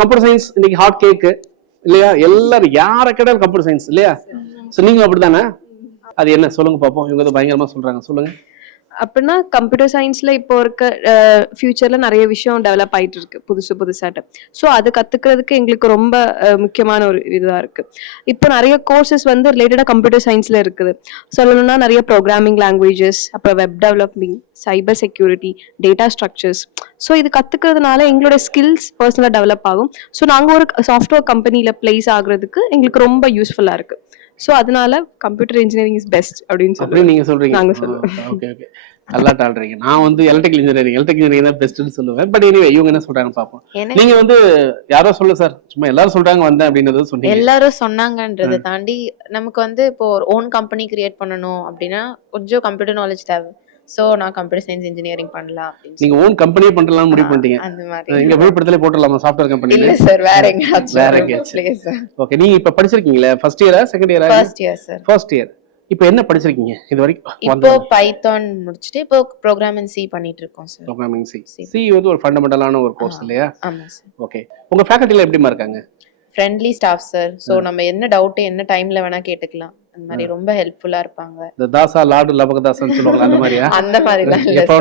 Computer science இன்னைக்கு hot கேக்கு இல்லையா? எல்லாரும் யார கேட்டாலும் கம்ப்யூட்டர் சயின்ஸ் இல்லையா? சோ நீங்க அப்படித்தானே? அது என்ன சொல்லுங்க பாப்போம். இவங்க வந்து பயங்கரமா சொல்றாங்க, சொல்லுங்க. அப்படின்னா கம்ப்யூட்டர் சயின்ஸ்ல இப்போ இருக்க ஃபியூச்சர்ல நிறைய விஷயம் டெவலப் ஆயிட்டு இருக்கு புதுசாட்டு. ஸோ அது கத்துக்கிறதுக்கு எங்களுக்கு ரொம்ப முக்கியமான ஒரு இதுவா இருக்கு. இப்போ நிறைய கோர்சஸ் வந்து ரிலேட்டடா கம்ப்யூட்டர் சயின்ஸ்ல இருக்குது. சொல்லணும்னா நிறைய ப்ரோக்ராமிங் லாங்குவேஜஸ், அப்புறம் web developing, cyber security, data structures. So இது கத்துக்கிறதுனால எங்களோட ஸ்கில்ஸ் பர்சனலாக டெவலப் ஆகும். ஸோ நாங்கள் ஒரு சாஃப்ட்வேர் கம்பெனியில் பிளேஸ் ஆகுறதுக்கு எங்களுக்கு ரொம்ப யூஸ்ஃபுல்லா இருக்கு. ஸோ அதனால கம்ப்யூட்டர் இன்ஜினியரிங் இஸ் பெஸ்ட் அப்படின்னு சொல்லி நீங்க சொல்றீங்க. நாங்க சொல்லுவோம். ஓகே ஓகே, நல்லா டால்றீங்க. நான் வந்து எலக்ட்ரிக்கல் இன்ஜினியரிங் தான் பெஸ்ட்னு சொல்லுவேன். பட் எனிவே இவங்க என்ன சொல்றாங்க பாப்போம். நீங்க வந்து யாரோ சொல்ல சார், சும்மா எல்லாரும் சொல்றாங்க வந்தேன் அப்படின்றத சொன்னீங்க. எல்லாரும் சொன்னாங்கன்றதை தாண்டி நமக்கு வந்து இப்போ ஒரு ஓன் கம்பெனி கிரியேட் பண்ணணும் அப்படின்னா கொஞ்சம் கம்ப்யூட்டர் நாலேஜ் தேவை. சோ நான் கம்ப்யூட்டர் சயின்ஸ் இன்ஜினியரிங் பண்ணலாம் அப்படின்னு நீங்க ஓன் கம்பெனியே பண்ணலாம்னு முடிவு பண்ணிட்டீங்க. அந்த மாதிரி இங்க விழுப்புரத்திலே போட்டுடலாமா சாஃப்ட்வேர் கம்பெனி? இல்ல சார், வேற எங்கயாச்சும் வேற வேற எங்கேயாச்சும். எங்கயாச்சும் ஓகே, நீங்க இப்ப படிச்சிருக்கீங்களா? ஃபர்ஸ்ட் இயரா செகண்ட் இயரா? First year sir. First year. இப்போ என்ன படிச்சிருக்கீங்க இது வரைக்கும்? இப்போ பைத்தான் முடிச்சிட்டு இப்போ ப்ரோக்ராமிங் சி பண்ணிட்டு இருக்கோம் சார். ப்ரோக்ராமிங் சி வந்து ஒரு ஃபண்டமெண்டலான ஒரு கோர்ஸ் இல்லையா? ஆமா சார். ஓகே, உங்க ஃபேக்கல்டில எப்படிமா இருக்காங்க? Friendly staff sir. சோ நம்ம என்ன டவுட் என்ன டைம்ல வேணா கேட்டுக்கலாம். அந்த மாதிரி ரொம்ப ஹெல்ப்ஃபுல்லா இருப்பாங்க. இந்த தாசா லாடு லபகதாசன்னு சொல்லுவாங்க அந்த மாதிரியா? அந்த மாதிரிலாம் இல்ல.